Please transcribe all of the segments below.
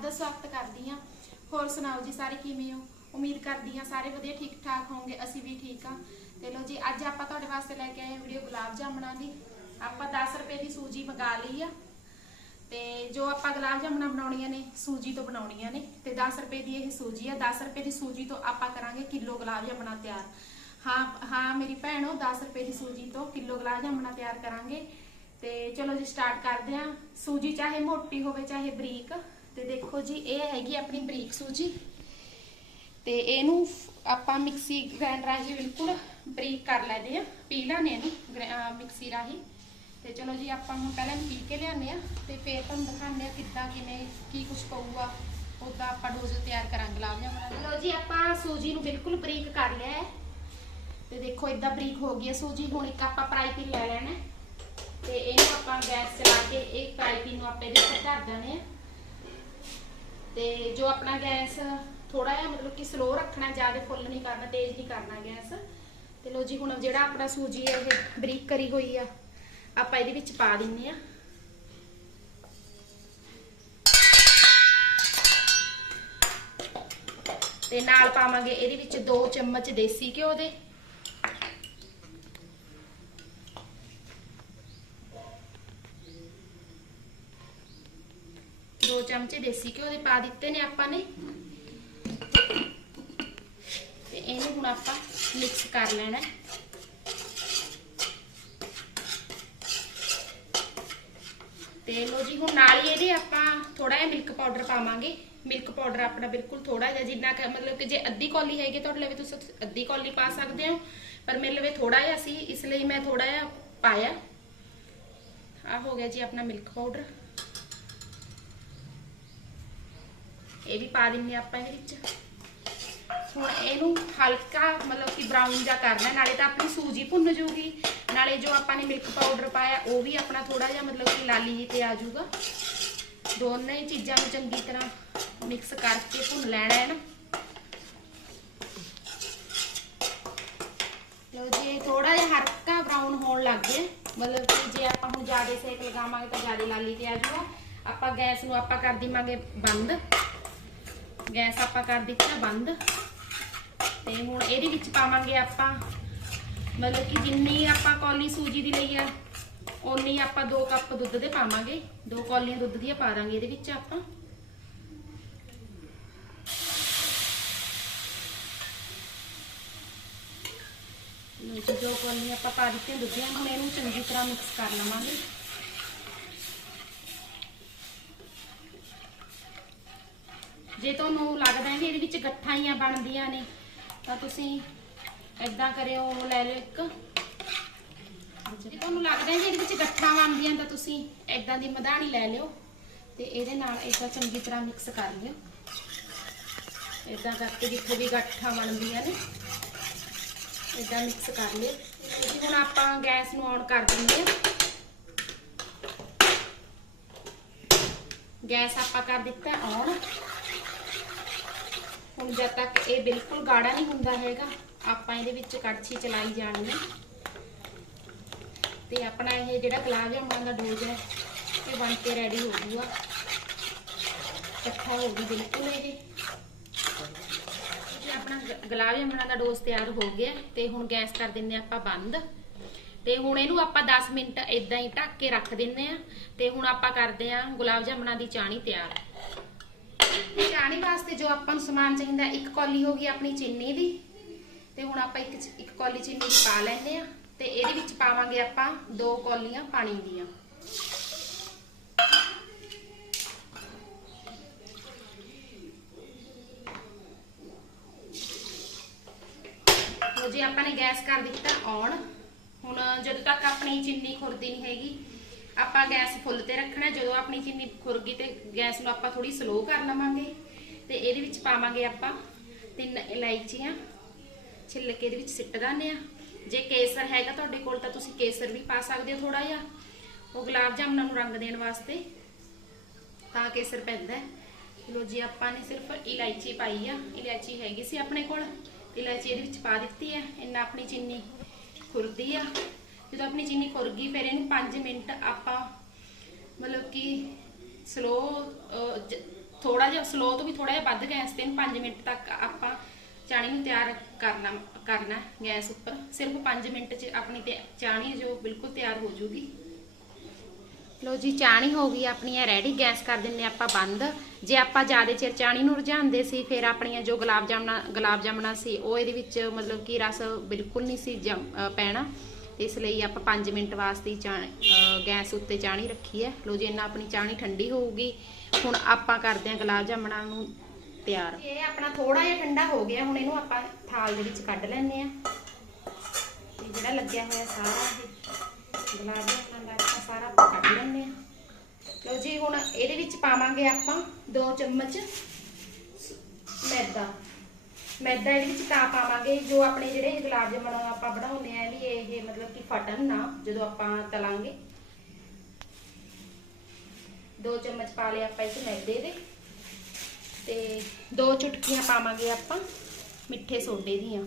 ਸਭ ਦਾ ਸਵਾਗਤ ਕਰਦੀ ਹਾਂ। ਹੋਰ ਸੁਣਾਓ ਜੀ ਸਾਰੇ ਕਿਵੇਂ ਹੋ? ਉਮੀਦ ਕਰਦੀ ਹਾਂ ਸਾਰੇ ਵਧੀਆ, ਠੀਕ ਠਾਕ ਹੋਵੋਗੇ ਅਸੀਂ ਵੀ ਠੀਕ ਹਾਂ। ਤੇ ਲੋ ਜੀ, ਅੱਜ ਆਪਾਂ ਤੁਹਾਡੇ ਵਾਸਤੇ ਲੈ ਕੇ ਆਏ ਹਾਂ ਵੀਡੀਓ ਗੁਲਾਬ ਜਾਮਣਾ ਦੀ। ਆਪਾਂ 10 ਰੁਪਏ ਦੀ ਸੂਜੀ ਮੰਗਾ ਲਈ ਆ। ਤੇ ਜੋ ਆਪਾਂ ਗੁਲਾਬ ਜਾਮਣਾ ਬਣਾਉਣੀਆਂ ਨੇ, ਸੂਜੀ ਤੋਂ ਬਣਾਉਣੀਆਂ ਨੇ, ਤੇ 10 ਰੁਪਏ ਦੀ ਇਹ ਸੂਜੀ ਆ। 10 ਰੁਪਏ ਦੀ ਸੂਜੀ ਤੋਂ ਆਪਾਂ ਕਰਾਂਗੇ ਕਿਲੋ ਗੁਲਾਬ ਜਾਮਣਾ ਤਿਆਰ। ਹਾਂ ਹਾਂ ਮੇਰੀ ਭੈਣੋ 10 ਰੁਪਏ ਦੀ ਸੂਜੀ ਤੋਂ ਕਿਲੋ ਗੁਲਾਬ ਜਾਮਣਾ ਤਿਆਰ ਕਰਾਂਗੇ। ਤੇ ਚਲੋ ਜੀ ਸਟਾਰਟ ਕਰਦੇ ਹਾਂ। ਸੂਜੀ ਚਾਹੇ ਮੋਟੀ ਹੋਵੇ, ਚਾਹੇ ਬਰੀਕ। ਤੇ ਦੇਖੋ ਜੀ ਇਹ ਹੈਗੀ ਆਪਣੀ ਬਰੀਕ ਸੂਜੀ। ਤੇ ਇਹਨੂੰ ਆਪਾਂ ਮਿਕਸੀ ਗ੍ਰਾਈਂਡਰ ਰਾਹੀਂ ਬਿਲਕੁਲ ਬਰੀਕ ਕਰ ਲੈਦੇ ਆ ਪੀ ਲੈਣੇ ਇਹਨੂੰ ਮਿਕਸੀ ਰਾਹੀਂ। ਤੇ ਚਲੋ ਜੀ ਆਪਾਂ ਹੁਣ ਪਹਿਲਾਂ ਪੀ ਕੇ ਲਿਆਉਂਦੇ ਆ ਤੇ ਫੇਰ ਤੁਹਾਨੂੰ ਦਿਖਾਉਂਦੇ ਆ ਕਿੱਦਾਂ ਕਿਵੇਂ ਕੀ ਕੁਝ ਪਊਗਾ। ਉਦਾਂ ਆਪਾਂ ਡੋਜ਼ ਤਿਆਰ ਕਰਾਂਗੇ ਗੁਲਾਬ ਜਾਮੁਨਾਂ ਦਾ ਲੋ ਜੀ ਆਪਾਂ ਸੂਜੀ ਨੂੰ ਬਿਲਕੁਲ ਬਰੀਕ ਕਰ ਲਿਆ ਹੈ। ਤੇ ਦੇਖੋ ਇਦਾਂ ਬਰੀਕ ਹੋ ਗਈ ਹੈ ਸੂਜੀ। ਹੁਣ ਇੱਕ ਆਪਾਂ ਫਰਾਈ ਪੈਨ ਲੈ ਲੈਣਾ ਤੇ ਇਹਨੂੰ ਆਪਾਂ ਗੈਸ ਚਲਾ ਕੇ ਇਹ ਫਰਾਈ ਪੈਨ ਨੂੰ ਆਪਾਂ ਇਹਦੇ ਉੱਤੇ ਧਰ ਦੇਣੇ ਆ ਤੇ ਜੋ ਆਪਣਾ ਗੈਸ ਥੋੜਾ ਜਿਹਾ ਮਤਲਬ ਕਿ ਸਲੋ ਰੱਖਣਾ, ਜ਼ਿਆਦਾ ਫੁੱਲ ਨਹੀਂ ਕਰਨਾ, ਤੇਜ਼ ਨਹੀਂ ਕਰਨਾ ਗੈਸ। ਤੇ ਲੋ ਜੀ, ਹੁਣ ਜਿਹੜਾ ਆਪਣਾ ਸੂਜੀ ਹੈ, ਇਹ ਬਰੀਕ ਕਰੀ ਹੋਈ ਆ, ਆਪਾਂ ਇਹਦੇ ਵਿੱਚ ਪਾ ਦਿੰਨੇ ਆ। ਤੇ ਨਾਲ ਪਾਵਾਂਗੇ ਇਹਦੇ ਵਿੱਚ 2 ਚਮਚ ਦੇਸੀ ਘਿਓ ਦੇ ਦੋ ਚਮਚੇ ਦੇਸੀ ਘਿਓ ਦੇ ਪਾ ਦਿੱਤੇ ਨੇ ਆਪਾਂ ਨੇ। ਤੇ ਇਹਨੂੰ ਹੁਣ ਆਪਾਂ ਮਿਕਸ ਕਰ ਲੈਣਾ ਤੇ ਲੋ ਜੀ, ਹੁਣ ਨਾਲ ਹੀ ਇਹਦੇ ਆਪਾਂ ਥੋੜਾ ਜਿਹਾ ਮਿਲਕ ਪਾਊਡਰ ਪਾਵਾਂਗੇ। ਮਿਲਕ ਪਾਊਡਰ ਆਪਣਾ ਬਿਲਕੁਲ ਥੋੜਾ ਜਿਹਾ ਜਿੰਨਾ ਕਿ ਮਤਲਬ ਕਿ ਜੇ ਅੱਧੀ ਕੌਲੀ ਹੈਗੀ ਤੁਹਾਡੇ ਲਈ ਤੁਸੀਂ ਅੱਧੀ ਕੌਲੀ ਪਾ ਸਕਦੇ ਹੋ। ਪਰ ਮੇਰੇ ਲਈ ਥੋੜਾ ਜਿਹਾ ਸੀ, ਇਸ ਲਈ ਮੈਂ ਥੋੜਾ ਜਿਹਾ ਪਾਇਆ। ਆ ਹੋ ਗਿਆ ਜੀ ਆਪਣਾ ਮਿਲਕ ਪਾਊਡਰ ਇਹ ਵੀ ਪਾ ਦਿੰਨੇ ਆਪਾਂ ਇਹਦੇ ਵਿੱਚ। ਹੁਣ ਇਹਨੂੰ ਹਲਕਾ ਮਤਲਬ ਕਿ ਬਰਾਊਨ ਜਿਹਾ ਕਰਨਾ ਨਾਲੇ ਤਾਂ ਆਪਣੀ ਸੂਜੀ ਭੁੰਨ ਜੂਗੀ। ਨਾਲੇ ਜੋ ਆਪਾਂ ਨੇ ਮਿਲਕ ਪਾਊਡਰ ਪਾਇਆ, ਉਹ ਵੀ ਆਪਣਾ ਥੋੜਾ ਜਿਹਾ ਮਤਲਬ ਕਿ ਲਾਲੀ ਜੀ ਤੇ ਆ ਜਾਊਗਾ ਦੋਨੇ ਹੀ ਚੀਜ਼ਾਂ ਨੂੰ ਚੰਗੀ ਤਰ੍ਹਾਂ ਮਿਕਸ ਕਰਕੇ ਭੁੰਨ ਲੈਣਾ ਹੈ ਨਾ। ਲਓ ਜੀ ਥੋੜਾ ਜਿਹਾ ਹਲਕਾ ਬਰਾਊਨ ਹੋਣ ਲੱਗ ਗਿਆ। ਮਤਲਬ ਕਿ ਜੇ ਆਪਾਂ ਹੁਣ ਜ਼ਿਆਦਾ ਸੇਕ ਲਗਾਵਾਂਗੇ ਤਾਂ ਜ਼ਿਆਦਾ ਲਾਲੀ ਤੇ ਆ ਜਾਊਗਾ ਆਪਾਂ ਗੈਸ ਨੂੰ ਆਪਾਂ ਕਰ ਦੇਵਾਂਗੇ ਬੰਦ। ਗੈਸ ਆਪਾਂ ਕਰ ਦਿੱਤਾ ਬੰਦ। ਤੇ ਹੁਣ ਇਹਦੇ ਵਿੱਚ ਪਾਵਾਂਗੇ ਆਪਾਂ, ਮਤਲਬ ਕਿ ਜਿੰਨੀ ਆਪਾਂ ਕੌਲੀ ਸੂਜੀ ਦੀ ਲਈ ਆ, ਓਨੀ ਆਪਾਂ 2 ਕੱਪ ਦੁੱਧ ਦੇ ਪਾਵਾਂਗੇ। ਦੋ ਕੌਲੀਆਂ ਦੁੱਧ ਦੀਆਂ ਪਾ ਦਾਂਗੇ ਇਹਦੇ ਵਿੱਚ ਆਪਾਂ। ਲਓ ਜੀ, ਦੋ ਕੌਲੀਆਂ ਆਪਾਂ ਪਾ ਦਿੱਤੀਆਂ ਦੁੱਧ ਦੀਆਂ ਹੁਣ ਇਹਨੂੰ ਚੰਗੀ ਤਰ੍ਹਾਂ ਮਿਕਸ ਕਰ ਲਵਾਂਗੇ। ਜੇ ਤੁਹਾਨੂੰ ਲੱਗਦਾ ਹੈ ਕਿ ਇਹਦੇ ਵਿੱਚ ਗੱਠਾਈਆਂ ਬਣਦੀਆਂ ਨੇ, ਤਾਂ ਤੁਸੀਂ ਇਦਾਂ ਕਰਿਓ, ਲੈ ਲਿਓ ਇੱਕ। ਜੇ ਤੁਹਾਨੂੰ ਲੱਗਦਾ ਹੈ ਕਿ ਇਹਦੇ ਵਿੱਚ ਗੱਠਾਂ ਬਣਦੀਆਂ, ਤਾਂ ਤੁਸੀਂ ਇਦਾਂ ਦੀ ਮਧਾਣੀ ਲੈ ਲਿਓ ਤੇ ਇਹਦੇ ਨਾਲ ਇਦਾਂ ਚੰਗੀ ਤਰ੍ਹਾਂ ਮਿਕਸ ਕਰ ਲਿਓ। ਇਦਾਂ ਕਰਕੇ ਜਿੱਥੇ ਵੀ ਗੱਠਾਂ ਬਣਦੀਆਂ ਨੇ ਇਦਾਂ ਮਿਕਸ ਕਰ ਲਿਓ। ਜੀ ਹੁਣ ਆਪਾਂ ਗੈਸ ਨੂੰ ਔਨ ਕਰ ਦਿੰਦੇ ਹਾਂ। ਗੈਸ ਆਪਾਂ ਕਰ ਦਿੱਤਾ ਔਨ ਹੁਣ ਜਦ ਤੱਕ ਇਹ ਬਿਲਕੁਲ ਗਾੜਾ ਨਹੀਂ ਹੁੰਦਾ ਹੈਗਾ, ਆਪਾਂ ਇਹਦੇ ਵਿੱਚ ਕੜਛੀ ਚਲਾਈ ਜਾਣੀ ਹੈ। ਤੇ ਆਪਣਾ ਇਹ ਜਿਹੜਾ ਗੁਲਾਬ ਜਾਮੁਨਾਂ ਦਾ ਡੋਜ਼ ਹੈ, ਇਹ ਬਣ ਕੇ ਰੈਡੀ ਹੋ ਜੂਗਾ। ਇਕੱਠਾ ਹੋ ਗਈ ਬਿਲਕੁਲ ਇਹ। ਆਪਣਾ ਗੁਲਾਬ ਜਾਮੁਨਾਂ ਦਾ ਡੋਜ਼ ਤਿਆਰ ਹੋ ਗਿਆ ਤੇ ਹੁਣ ਗੈਸ ਕਰ ਦਿੰਨੇ ਆਪਾਂ ਬੰਦ। ਤੇ ਹੁਣ ਇਹਨੂੰ ਆਪਾਂ 10 ਮਿੰਟ ਇਦਾਂ ਹੀ ਢੱਕ ਕੇ ਰੱਖ ਦਿੰਨੇ ਆ ਤੇ ਹੁਣ ਆਪਾਂ ਕਰਦੇ ਆ ਗੁਲਾਬ ਜਾਮੁਨਾਂ ਦੀ ਚਾਣੀ ਤਿਆਰ। ਚਾਣੀ ਵਾਸਤੇ ਜੋ ਆਪਾਂ ਨੂੰ ਸਮਾਨ ਚਾਹੀਦਾ, ਇੱਕ ਕੌਲੀ ਹੋ ਗਈ ਆਪਣੀ ਚੀਨੀ ਦੀ, ਤੇ ਹੁਣ ਆਪਾਂ ਇੱਕ ਇੱਕ ਕੌਲੀ ਚੀਨੀ ਦੀ ਪਾ ਲੈਂਦੇ ਆ ਤੇ ਇਹਦੇ ਵਿੱਚ ਪਾਵਾਂਗੇ ਆਪਾਂ ਦੋ ਕੌਲੀਆਂ ਪਾਣੀ ਦੀਆਂ। ਲੋ ਜੀ, ਆਪਾਂ ਨੇ ਗੈਸ ਕਰ ਦਿੱਤਾ ਔਨ ਹੁਣ ਜਦੋਂ ਤੱਕ ਆਪਣੀ ਚੀਨੀ ਖੁਰਦੀ ਨਹੀਂ ਹੈਗੀ ਆਪਾਂ ਗੈਸ ਫੁੱਲ ਤੇ ਰੱਖਣਾ, ਜਦੋਂ ਆਪਣੀ ਚੀਨੀ ਖੁਰ ਗਈ ਤੇ ਗੈਸ ਨੂੰ ਆਪਾਂ ਥੋੜੀ ਸਲੋ ਕਰ ਲਵਾਂਗੇ। ਤੇ ਇਹਦੇ ਵਿੱਚ ਪਾਵਾਂਗੇ ਆਪਾਂ ਤਿੰਨ ਇਲਾਇਚੀਆਂ ਛਿੱਲ ਕੇ ਇਹਦੇ ਵਿੱਚ ਸਿੱਟ ਦਾਨੇ ਆ ਜੇ ਕੇਸਰ ਹੈਗਾ ਤੁਹਾਡੇ ਕੋਲ ਤਾਂ ਤੁਸੀਂ ਕੇਸਰ ਵੀ ਪਾ ਸਕਦੇ ਹੋ ਥੋੜਾ ਜਿਹਾ। ਉਹ ਗੁਲਾਬ ਜਾਮਨਾਂ ਨੂੰ ਰੰਗ ਦੇਣ ਵਾਸਤੇ ਤਾਂ ਕੇਸਰ ਪੈਂਦਾ ਲੋ ਜੀ, ਆਪਾਂ ਨੇ ਸਿਰਫ ਇਲਾਇਚੀ ਪਾਈ ਆ। ਇਲਾਇਚੀ ਹੈਗੀ ਸੀ ਆਪਣੇ ਕੋਲ। ਇਲਾਇਚੀ ਇਹਦੇ ਵਿੱਚ ਪਾ ਦਿੱਤੀ ਹੈ। ਇੰਨਾ ਆਪਣੀ ਚੀਨੀ ਖੁਰਦੀ ਆ। ਜਦੋਂ ਆਪਣੀ ਚੀਨੀ ਖੁਰ ਗਈ, ਫਿਰ ਇਹਨੂੰ 5 ਮਿੰਟ ਆਪਾਂ ਮਤਲਬ ਕਿ ਸਲੋ ਥੋੜਾ ਜਿਹਾ ਸਲੋ ਤੋਂ ਵੀ ਥੋੜਾ ਜਿਹਾ ਵੱਧ ਗੈਸ ਤੇ 5 ਮਿੰਟ ਤੱਕ ਆਪਾਂ ਚਾਣੀ ਨੂੰ ਤਿਆਰ ਕਰਨਾ ਕਰਨਾ ਗੈਸ ਉੱਪਰ। ਸਿਰਫ 5 ਮਿੰਟ 'ਚ ਆਪਣੀ ਤੇ ਚਾਣੀ ਜੋ ਬਿਲਕੁਲ ਤਿਆਰ ਹੋ ਜੂਗੀ। ਲੋ ਜੀ, ਚਾਣੀ ਹੋ ਗਈ ਆਪਣੀ ਰੈਡੀ ਗੈਸ ਕਰ ਦਿੰਨੇ ਆਪਾਂ ਬੰਦ। ਜੇ ਆਪਾਂ ਜ਼ਿਆਦਾ ਚਿਰ ਚਾਣੀ ਨੂੰ ਰਝਾਉਂਦੇ ਸੀ, ਫਿਰ ਆਪਣੀਆਂ ਜੋ ਗੁਲਾਬ ਜਾਮਣਾ ਗੁਲਾਬ ਜਾਮਣਾ ਸੀ, ਉਹ ਇਹਦੇ ਵਿੱਚ ਮਤਲਬ ਕਿ ਰਸ ਬਿਲਕੁਲ ਨਹੀਂ ਸੀ ਜੰਮ- ਪੈਣਾ। ਇਸ ਲਈ ਆਪਾਂ 5 ਮਿੰਟ ਵਾਸਤੇ ਹੀ ਗੈਸ ਉੱਤੇ ਚਾਣੀ ਰੱਖੀ ਹੈ। ਲੋ ਜੀ, ਇੰਨਾ ਆਪਣੀ ਚਾਣੀ ਠੰਡੀ ਹੋਊਗੀ। ਹੁਣ ਆਪਾਂ ਕਰਦੇ ਹਾਂ ਗੁਲਾਬ ਜਾਮਣਾ ਨੂੰ ਤਿਆਰ। ਇਹ ਆਪਣਾ ਥੋੜਾ ਜਿਹਾ ਠੰਡਾ ਹੋ ਗਿਆ। ਹੁਣ ਇਹਨੂੰ ਆਪਾਂ ਥਾਲ ਦੇ ਵਿੱਚ ਕੱਢ ਲੈਂਦੇ ਆ ਇਹ ਜਿਹੜਾ ਲੱਗਿਆ ਹੋਇਆ ਸਾਰਾ ਇਹ ਗੁਲਾਬ ਜਾਮਣਾ ਦਾ ਸਾਰਾ ਆਪਾਂ ਕੱਢ ਲੈਂਦੇ ਆ ਲਓ ਜੀ, ਹੁਣ ਇਹਦੇ ਵਿੱਚ ਪਾਵਾਂਗੇ ਆਪਾਂ 2 ਚਮਚ ਮੈਦਾ ਇਹਦੇ ਵਿੱਚ ਤਾਂ ਪਾਵਾਂਗੇ, ਜੋ ਆਪਣੇ ਜਿਹੜੇ ਗੁਲਾਬ ਜਾਮਣ ਆਪਾਂ ਬਣਾਉਂਦੇ ਆ ਵੀ ਇਹ ਮਤਲਬ ਕਿ ਫਟਣ ਨਾ, ਜਦੋਂ ਆਪਾਂ ਤਲਾਂਗੇ। 2 ਚਮਚ ਪਾ ਲਿਆ ਆਪਾਂ ਇਸ ਮੈਦੇ ਦੇ। ਤੇ ਦੋ ਚੁਟਕੀਆਂ ਪਾਵਾਂਗੇ ਆਪਾਂ ਮਿੱਠੇ ਸੋਡੇ ਦੀਆਂ।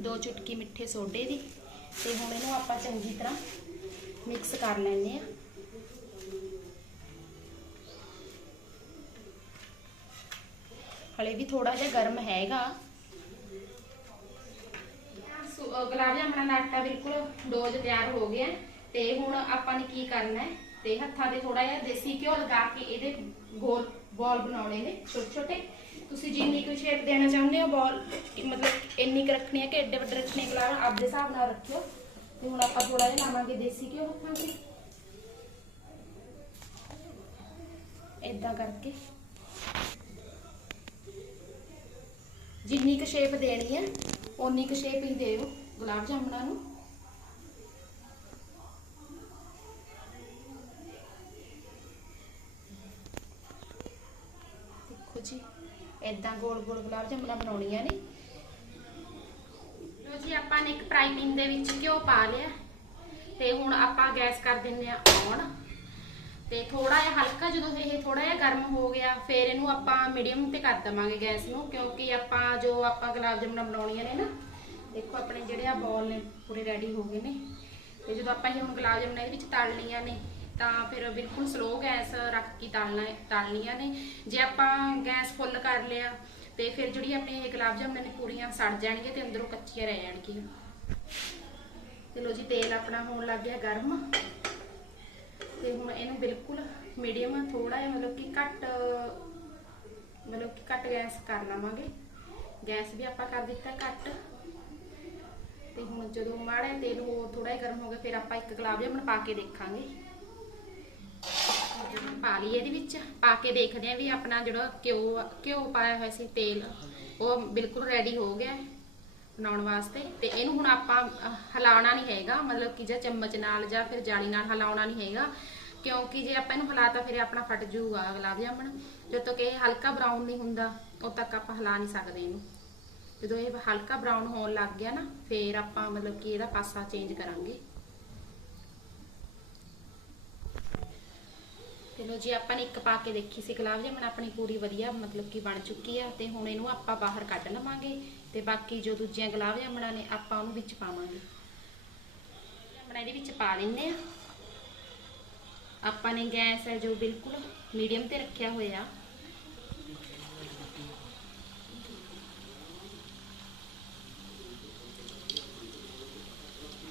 ਦੋ ਚੁਟਕੀ ਮਿੱਠੇ ਸੋਡੇ ਦੀ। ਤੇ ਹੁਣ ਇਹਨੂੰ ਆਪਾਂ ਚੰਗੀ ਤਰ੍ਹਾਂ ਮਿਕਸ ਕਰ ਲੈਂਦੇ ਆ ਹਲੇ ਵੀ ਥੋੜਾ ਜਿਹਾ ਗਰਮ ਹੈਗਾ। ਗੁਲਾਬ ਜਾਮਣਾ ਦਾ ਆਟਾ ਬਿਲਕੁਲ ਡੋਜ ਤਿਆਰ ਹੋ ਗਿਆ ਤੇ ਹੁਣ ਆਪਾਂ ਨੇ ਕੀ ਕਰਨਾ ਹੈ? ਤੇ ਹੱਥਾਂ ਤੇ ਥੋੜਾ ਜਿਹਾ ਦੇਸੀ ਘਿਓ ਲਗਾ ਕੇ ਇਹਦੇ ਗੋਲ, ਬਾਲ ਬਣਾਉਣੇ ਨੇ ਛੋਟੇ ਛੋਟੇ ਤੁਸੀਂ ਜਿੰਨੀ ਕੁ ਸ਼ੇਪ ਦੇਣਾ ਚਾਹੁੰਦੇ ਹੋ ਬਾਲ ਮਤਲਬ ਇੰਨੀ ਕੁ ਰੱਖਣੀ ਹੈ ਕਿ ਐਡੇ ਵੱਡੇ ਰੱਖਣੇ ਗੁਲਾਬ ਆਪਦੇ ਹਿਸਾਬ ਨਾਲ ਰੱਖਿਓ। ਤੇ ਹੁਣ ਆਪਾਂ ਥੋੜਾ ਜਿਹਾ ਲਾਵਾਂਗੇ ਦੇਸੀ ਘਿਓ ਹੱਥਾਂ ਤੇ। ਇਦਾਂ ਕਰਕੇ। ਜਿੰਨੀ ਕੁ ਸ਼ੇਪ ਦੇਣੀ ਹੈ ਓਨੀ ਕੁ ਸ਼ੇਪ ਹੀ ਦਿਓ ਗੁਲਾਬ ਜਾਮਣਾ ਨੂੰ। ਦੇਖੋ ਜੀ ਇਦਾਂ ਗੋਲ ਗੋਲ ਗੁਲਾਬ ਜਾਮਣਾ ਬਣਾਉਣੀਆਂ ਨੇ। ਲੋ ਜੀ, ਆਪਾਂ ਨੇ ਇੱਕ ਫਰਾਈਪਿੰਗ ਦੇ ਵਿੱਚ ਘਿਓ ਪਾ ਲਿਆ। ਤੇ ਹੁਣ ਆਪਾਂ ਗੈਸ ਕਰ ਦਿੰਨੇ ਆ ਔਨ ਤੇ ਥੋੜਾ ਜਿਹਾ ਹਲਕਾ ਜਦੋਂ ਇਹ ਥੋੜਾ ਜਿਹਾ ਗਰਮ ਹੋ ਗਿਆ, ਫਿਰ ਇਹਨੂੰ ਆਪਾਂ ਮੀਡੀਅਮ ਤੇ ਕਰ ਦਵਾਂਗੇ ਗੈਸ ਨੂੰ, ਕਿਉਂਕਿ ਆਪਾਂ ਜੋ ਆਪਾਂ ਗੁਲਾਬ ਜਾਮਣਾ ਬਣਾਉਣੀਆਂ ਨੇ ਨਾ, ਦੇਖੋ ਆਪਣੇ ਜਿਹੜੇ ਆ ਬੋਲ ਨੇ ਪੂਰੇ ਰੈਡੀ ਹੋ ਗਏ ਨੇ। ਤੇ ਜਦੋਂ ਆਪਾਂ ਇਹ ਹੁਣ ਗੁਲਾਬ ਜਾਮਣਾ ਇਹਦੇ ਵਿੱਚ ਤਲਣੀਆਂ ਨੇ, ਤਾਂ ਫਿਰ ਬਿਲਕੁਲ ਸਲੋ ਗੈਸ ਰੱਖ ਕੇ ਤਲਣਾ, ਤਲਣੀਆਂ ਨੇ। ਜੇ ਆਪਾਂ ਗੈਸ ਫੁੱਲ ਕਰ ਲਿਆ, ਤੇ ਫਿਰ ਜਿਹੜੀ ਆਪਣੀ ਇਹ ਗੁਲਾਬ ਜਾਮਣਾ ਨੇ ਪੂਰੀਆਂ ਸੜ ਜਾਣਗੀਆਂ ਤੇ ਅੰਦਰੋਂ ਕੱਚੀਆਂ ਰਹਿ ਜਾਣਗੀਆਂ। ਤੇ ਲੋ ਜੀ, ਤੇਲ ਆਪਣਾ ਹੋਣ ਲੱਗ ਗਿਆ ਗਰਮ। ਬਿਲਕੁਲ ਮੀਡੀਅਮ ਥੋੜਾ ਜਿਹਾ ਮਤਲਬ ਕਿ ਘੱਟ, ਮਤਲਬ ਕਿ ਘੱਟ ਗੈਸ ਕਰ ਲਵਾਂਗੇ। ਗੈਸ ਵੀ ਆਪਾਂ ਕਰ ਦਿੱਤਾ ਘੱਟ। ਤੇ ਹੁਣ ਜਦੋਂ ਮਾੜਾ ਤੇਲ ਹੋ ਥੋੜਾ ਜਿਹਾ ਗਰਮ ਹੋ ਗਿਆ, ਫਿਰ ਆਪਾਂ ਇੱਕ ਗੁਲਾਬ ਜਾਮਣ ਪਾ ਕੇ ਦੇਖਾਂਗੇ। ਪਾ ਲਈ ਇਹਦੇ ਵਿੱਚ, ਪਾ ਕੇ ਦੇਖਦੇ ਆ ਵੀ ਆਪਣਾ ਜਿਹੜਾ ਘਿਓ ਘਿਓ ਪਾਇਆ ਹੋਇਆ ਸੀ ਤੇਲ, ਉਹ ਬਿਲਕੁਲ ਰੈਡੀ ਹੋ ਗਿਆ ਬਣਾਉਣ ਵਾਸਤੇ। ਤੇ ਇਹਨੂੰ ਹੁਣ ਆਪਾਂ ਹਿਲਾਉਣਾ ਨਹੀਂ ਹੈਗਾ। ਮਤਲਬ ਕਿ ਜਾਂ ਚਮਚ ਨਾਲ ਜਾਂ ਫਿਰ ਜਾਲੀ ਨਾਲ ਹਿਲਾਉਣਾ ਨਹੀਂ ਹੈਗਾ। ਕਿਉਂਕਿ ਜੇ ਆਪਾਂ ਇਹਨੂੰ ਹਿਲਾਤਾ ਫਿਰ ਇਹ ਆਪਣਾ ਫਟ ਜਾਊਗਾ ਗੁਲਾਬ ਜਾਮਣ ਜਦੋਂ ਤੱਕ ਇਹ ਹਲਕਾ ਬਰਾਊਨ ਨਹੀਂ ਹੁੰਦਾ, ਉਦੋਂ ਤੱਕ ਆਪਾਂ ਹਿਲਾ ਨਹੀਂ ਸਕਦੇ ਇਹਨੂੰ। ਜਦੋਂ ਇਹ ਹਲਕਾ ਬਰਾਊਨ ਹੋਣ ਲੱਗ ਗਿਆ ਨਾ, ਫਿਰ ਆਪਾਂ ਮਤਲਬ ਕਿ ਇਹਦਾ ਪਾਸਾ ਚੇਂਜ ਕਰਾਂਗੇ। ਤੇ ਜੀ, ਆਪਾਂ ਨੇ ਇੱਕ ਪਾ ਕੇ ਦੇਖੀ ਸੀ ਗੁਲਾਬ ਜਾਮਣ, ਆਪਣੀ ਪੂਰੀ ਵਧੀਆ ਮਤਲਬ ਕਿ ਬਣ ਚੁੱਕੀ ਆ ਤੇ ਹੁਣ ਇਹਨੂੰ ਆਪਾਂ ਬਾਹਰ ਕੱਢ ਲਵਾਂਗੇ ਤੇ ਬਾਕੀ ਜੋ ਦੂਜੀਆਂ ਗੁਲਾਬ ਜਾਮਣਾਂ ਨੇ ਆਪਾਂ ਉਹਨੂੰ ਵਿੱਚ ਪਾਵਾਂਗੇ। ਜਾਮਣਾਂ ਇਹਦੇ ਵਿੱਚ ਪਾ ਦਿੰਨੇ ਆ। ਆਪਾਂ ਨੇ ਗੈਸ ਹੈ ਜੋ ਬਿਲਕੁਲ ਮੀਡੀਅਮ ਤੇ ਰੱਖਿਆ ਹੋਇਆ।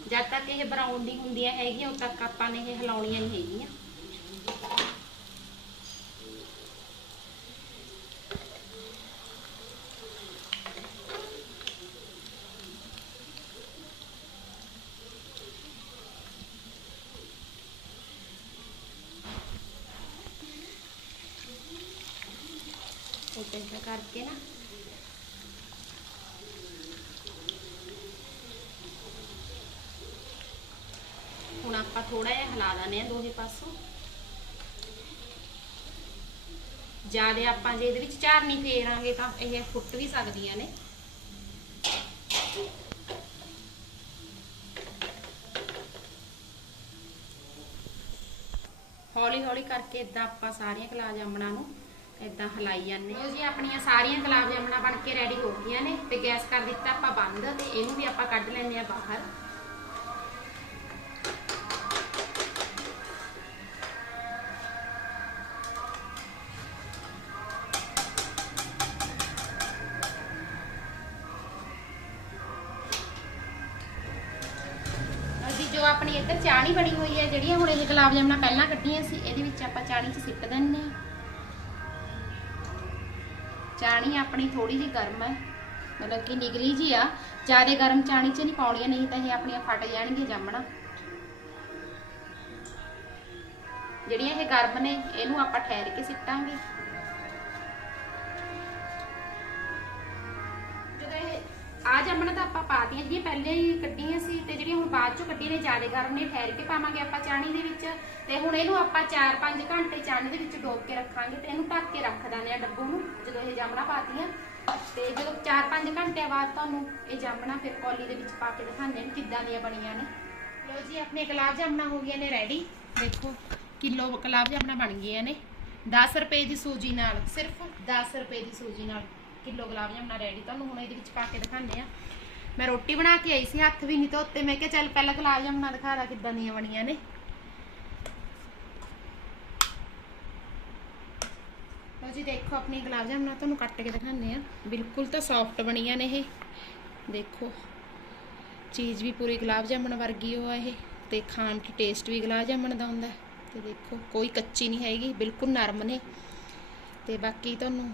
ਜਦ ਤੱਕ ਇਹ ਬਰਾਊਨ ਨਹੀਂ ਹੁੰਦੀਆਂ ਹੈਗੀਆਂ ਉਦੋਂ ਤੱਕ ਆਪਾਂ ਨੇ ਇਹ ਹਿਲਾਉਣੀਆਂ ਨਹੀਂ ਹੈਗੀਆਂ। ਇਦਾਂ ਕਰਕੇ ਨਾ। ਹੁਣ ਆਪਾਂ ਥੋੜਾ ਜਿਹਾ ਹਿਲਾ ਦਾਨੇ ਆ ਦੋਹੇ ਪਾਸੋਂ। ਜ਼ਿਆਦਾ ਆਪਾਂ ਜੇ ਇਹਦੇ ਵਿੱਚ ਝਾਰਨੀ ਫੇਰਾਂਗੇ ਤਾਂ ਇਹ ਫੁੱਟ ਵੀ ਸਕਦੀਆਂ ਨੇ। ਹੌਲੀ ਹੌਲੀ ਕਰਕੇ ਇਦਾਂ ਆਪਾਂ ਸਾਰੀਆਂ ਗੁਲਾਬ ਜਾਮਣਾਂ ਨੂੰ। ਇਦਾਂ ਹਲਾਈ ਜਾਂਦੇ ਹਾਂ। ਜੀ ਆਪਣੀਆਂ ਸਾਰੀਆਂ ਗੁਲਾਬ ਜਾਮਣਾ ਬਣ ਕੇ ਰੈਡੀ ਹੋ ਗਈਆਂ ਨੇ ਤੇ ਗੈਸ ਕਰ ਦਿੱਤਾ ਆਪਾਂ ਬੰਦ ਤੇ ਇਹਨੂੰ ਵੀ ਆਪਾਂ ਕੱਢ ਲੈਂਦੇ ਆ ਬਾਹਰ। ਜੋ ਆਪਣੀ ਇੱਧਰ ਚਾਣੀ ਬਣੀ ਹੋਈ ਹੈ, ਜਿਹੜੀਆਂ ਹੁਣ ਇਹ ਗੁਲਾਬ ਜਾਮਣਾ ਪਹਿਲਾਂ ਕੱਢੀਆਂ ਸੀ, ਇਹਦੇ ਵਿੱਚ ਆਪਾਂ ਚਾਣੀ 'ਚ ਸਿੱਟ ਦਿੰਨੇ ਆ ਚਾਣੀ ਆਪਣੀ ਥੋੜੀ ਜਿਹੀ ਗਰਮ ਹੈ। ਮਤਲਬ ਕਿ ਨਿਗਲੀ ਜੀ ਆ। ਜ਼ਿਆਦਾ ਗਰਮ ਚਾਣੀ 'ਚ ਨਹੀਂ ਪਾਉਣੀਆਂ, ਨਹੀਂ ਤਾਂ ਇਹ ਆਪਣੀਆਂ ਫਟ ਜਾਣਗੀਆਂ ਜਾਮਣਾ। ਜਿਹੜੀਆਂ ਇਹ ਗਰਮ ਨੇ, ਇਹਨੂੰ ਆਪਾਂ ਠਹਿਰ ਕੇ ਸਿੱਟਾਂਗੇ। ਆ ਜਾਮਣਾ ਤਾਂ ਆਪਾਂ ਪਾਤੀਆਂ ਜਿਹੜੀਆਂ ਪਹਿਲੇ ਹੀ ਕੱਢੀਆਂ ਸੀ ਤੇ ਜਿਹੜੀਆਂ ਹੁਣ ਬਾਅਦ ਚੋਂ ਕੱਢੀਆਂ ਨੇ, ਜ਼ਿਆਦਾ ਗਰਮ ਨੇ ਠਹਿਰ ਕੇ ਪਾਵਾਂਗੇ ਆਪਾਂ ਚਾਣੀ ਦੇ ਵਿੱਚ। ਤੇ ਹੁਣ ਇਹਨੂੰ ਆਪਾਂ 4-5 ਘੰਟੇ ਚਾਣੀ ਦੇ ਵਿੱਚ ਡੋਬ ਕੇ ਰੱਖਾਂਗੇ ਤੇ ਇਹਨੂੰ ਢੱਕ ਕੇ ਰੱਖ ਦਾਂਗੇ ਆ ਡੱਬੂ ਨੂੰ, ਜਦੋਂ ਇਹ ਜਾਮਣਾ ਪਾਤੀਆਂ। ਤੇ ਜਦੋਂ 4-5 ਘੰਟੇ ਬਾਅਦ ਤੁਹਾਨੂੰ ਇਹ ਜਾਮਣਾ ਫਿਰ ਕੌਲੀ ਦੇ ਵਿੱਚ ਪਾ ਕੇ ਦਿਖਾਉਂਦੇ ਨੇ ਕਿੱਦਾਂ ਦੀਆਂ ਬਣੀਆਂ ਨੇ। ਲਓ ਜੀ, ਆਪਣੇ ਗੁਲਾਬ ਜਾਮਣਾ ਹੋ ਗਈਆਂ ਨੇ ਰੈਡੀ ਦੇਖੋ, ਕਿਲੋ ਗੁਲਾਬ ਜਾਮਣਾ ਬਣ ਗਈਆਂ ਨੇ। 10 ਰੁਪਏ ਦੀ ਸੂਜੀ ਨਾਲ, ਸਿਰਫ 10 ਰੁਪਏ ਦੀ ਸੂਜੀ ਨਾਲ ਕਿਲੋ ਗੁਲਾਬ ਜਾਮਣਾ ਰੈਡੀ ਤੁਹਾਨੂੰ ਹੁਣ ਇਹਦੇ ਵਿੱਚ ਪਾ ਕੇ ਦਿਖਾਉਂਦੇ ਆ ਮੈਂ ਰੋਟੀ ਬਣਾ ਕੇ ਆਈ ਸੀ, ਹੱਥ ਵੀ ਨਹੀਂ ਧੋਤੇ। ਮੈਂ ਕਿਹਾ ਚੱਲ ਪਹਿਲਾਂ ਗੁਲਾਬ ਜਾਮਣਾ ਦਿਖਾ ਦਾਂ ਕਿੱਦਾਂ ਦੀਆਂ ਬਣੀਆਂ ਨੇ। ਲਓ ਜੀ, ਦੇਖੋ ਆਪਣੀ ਗੁਲਾਬ ਜਾਮਣਾ ਤੁਹਾਨੂੰ ਕੱਟ ਕੇ ਦਿਖਾਉਂਦੇ ਆ ਬਿਲਕੁਲ ਤਾਂ ਸੌਫਟ ਬਣੀਆਂ ਨੇ ਇਹ। ਦੇਖੋ, ਚੀਜ਼ ਵੀ ਪੂਰੀ ਗੁਲਾਬ ਜਾਮਣ ਵਰਗੀ ਉਹ ਆ ਇਹ। ਤੇ ਖਾਣ ਚ ਟੇਸਟ ਵੀ ਗੁਲਾਬ ਜਾਮਣ ਦਾ ਹੁੰਦਾ। ਤੇ ਦੇਖੋ, ਕੋਈ ਕੱਚੀ ਨਹੀਂ ਹੈਗੀ, ਬਿਲਕੁਲ ਨਰਮ ਨੇ। ਤੇ ਬਾਕੀ ਤੁਹਾਨੂੰ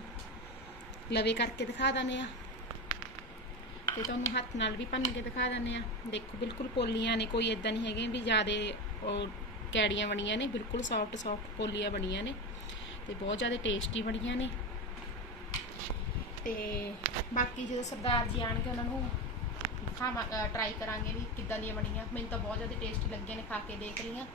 ਲਵੇ ਕਰਕੇ ਦਿਖਾ ਦਨੇ ਆ। ਤੇ ਤੁਹਾਨੂੰ ਹੱਥ ਨਾਲ ਵੀ ਭੰਨ ਕੇ ਦਿਖਾ ਦਨੇ ਆ। ਦੇਖੋ, ਬਿਲਕੁਲ ਪੋਲੀਆਂ ਨੇ, ਕੋਈ ਇਦਾਂ ਨਹੀਂ ਹੈਗੇ ਵੀ ਜਿਆਦੇ ਉਹ ਕੈੜੀਆਂ ਬਣੀਆਂ ਨੇ, ਬਿਲਕੁਲ ਸੌਫਟ ਸੌਫਟ ਪੋਲੀਆਂ ਬਣੀਆਂ ਨੇ ਤੇ ਬਹੁਤ ਜ਼ਿਆਦਾ ਟੇਸਟੀ ਬਣੀਆਂ ਨੇ। ਤੇ ਬਾਕੀ ਜਦੋਂ ਸਰਦਾਰ ਜੀ ਆਣਗੇ, ਉਹਨਾਂ ਨੂੰ ਖਾਵਾਂ ਟਰਾਈ ਕਰਾਂਗੇ ਵੀ ਕਿੱਦਾਂ ਦੀਆਂ ਬਣੀਆਂ। ਮੈਨੂੰ ਤਾਂ ਬਹੁਤ ਜ਼ਿਆਦਾ ਟੇਸਟੀ ਲੱਗੀਆਂ ਨੇ, ਖਾ ਕੇ ਦੇਖ ਲਈਆਂ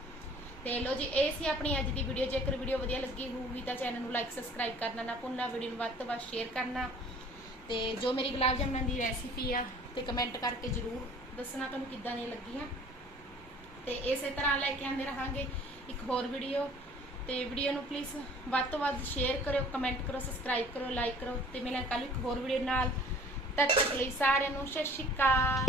ਤੇ ਲੋ ਜੀ, ਇਹ ਸੀ ਆਪਣੀ ਅੱਜ ਦੀ ਵੀਡੀਓ ਜੇਕਰ ਵੀਡੀਓ ਵਧੀਆ ਲੱਗੀ ਹੋਊਗੀ ਤਾਂ ਚੈਨਲ ਨੂੰ ਲਾਈਕ ਸਬਸਕ੍ਰਾਈਬ ਕਰਨਾ ਨਾ ਭੁੱਲਣਾ। ਵੀਡੀਓ ਨੂੰ ਵੱਧ ਤੋਂ ਵੱਧ ਸ਼ੇਅਰ ਕਰਨਾ। ਤੇ ਜੋ ਮੇਰੀ ਗੁਲਾਬ ਜਾਮਨਾਂ ਦੀ ਰੈਸਿਪੀ ਆ, ਤੇ ਕਮੈਂਟ ਕਰਕੇ ਜਰੂਰ ਦੱਸਣਾ ਤੁਹਾਨੂੰ ਕਿੱਦਾਂ ਦੀਆਂ ਲੱਗੀਆਂ। ਤੇ ਇਸੇ ਤਰ੍ਹਾਂ ਲੈ ਕੇ ਆਉਂਦੇ ਰਹਾਂਗੇ ਇੱਕ ਹੋਰ ਵੀਡੀਓ ਤੇ ਵੀਡੀਓ ਨੂੰ ਪਲੀਜ਼ ਵੱਧ ਤੋਂ ਵੱਧ ਸ਼ੇਅਰ ਕਰਿਓ ਕਮੈਂਟ ਕਰੋ ਸਬਸਕ੍ਰਾਈਬ ਕਰੋ ਲਾਈਕ ਕਰੋ ਤੇ ਮਿਲਾਂ ਕੱਲ ਇੱਕ ਹੋਰ ਵੀਡੀਓ ਨਾਲ। ਤਦ ਤੱਕ ਲਈ ਸਾਰਿਆਂ ਨੂੰ ਸਤਿ ਸ਼੍ਰੀ ਅਕਾਲ।